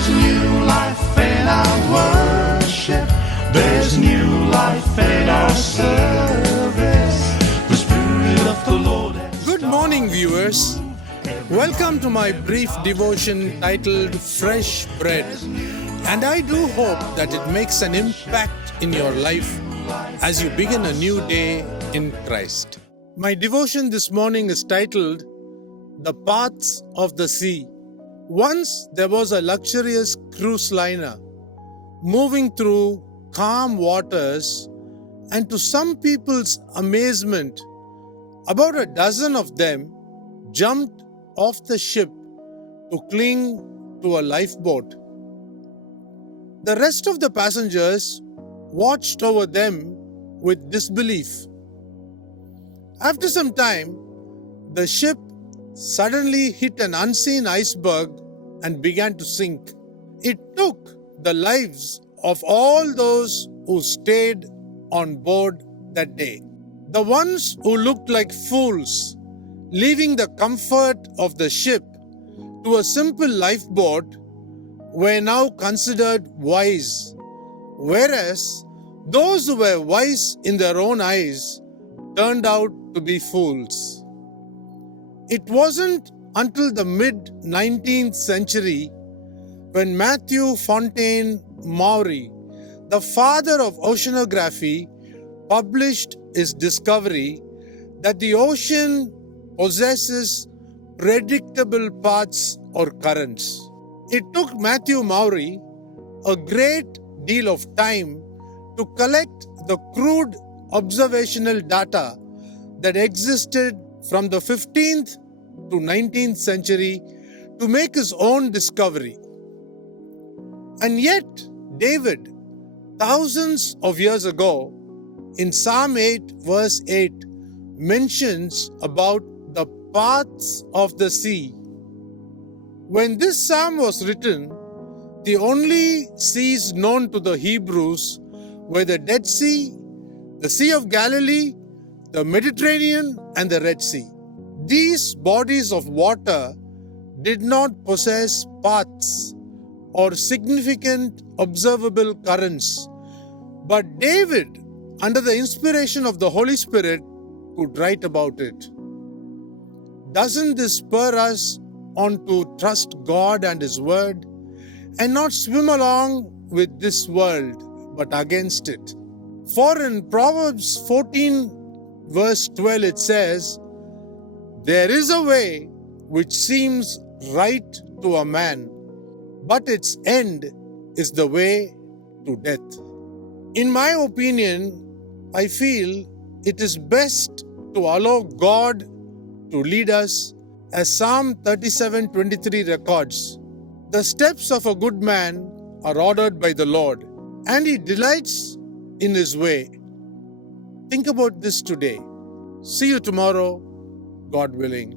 There's new life in our worship. There's new life in our service. The Spirit of the Lord has Good morning, viewers. Welcome to my brief devotion titled Fresh Bread. And I do hope that it makes an impact in your life as you begin a new day in Christ. My devotion this morning is titled The Paths of the Sea. Once there was a luxurious cruise liner moving through calm waters, and to some people's amazement, about a dozen of them jumped off the ship to cling to a lifeboat. The rest of the passengers watched over them with disbelief. After some time, the ship suddenly hit an unseen iceberg and began to sink. It took the lives of all those who stayed on board that day. The ones who looked like fools, leaving the comfort of the ship to a simple lifeboat, were now considered wise, whereas those who were wise in their own eyes turned out to be fools. It wasn't until the mid-19th century when Matthew Fontaine Maury, the father of oceanography, published his discovery that the ocean possesses predictable paths or currents. It took Matthew Maury a great deal of time to collect the crude observational data that existed from the 15th to 19th century to make his own discovery. And yet, David, thousands of years ago, in Psalm 8 verse 8, mentions about the paths of the sea. When this psalm was written, the only seas known to the Hebrews were the Dead Sea, the Sea of Galilee, the Mediterranean, and the Red Sea. These bodies of water did not possess paths or significant observable currents, but David, under the inspiration of the Holy Spirit, could write about it. Doesn't this spur us on to trust God and His Word and not swim along with this world but against it? For in Proverbs 14 verse 12 it says, "There is a way which seems right to a man, but its end is the way to death." In my opinion, I feel it is best to allow God to lead us, as Psalm 37:23 records. The steps of a good man are ordered by the Lord, and He delights in His way. Think about this today. See you tomorrow, God willing.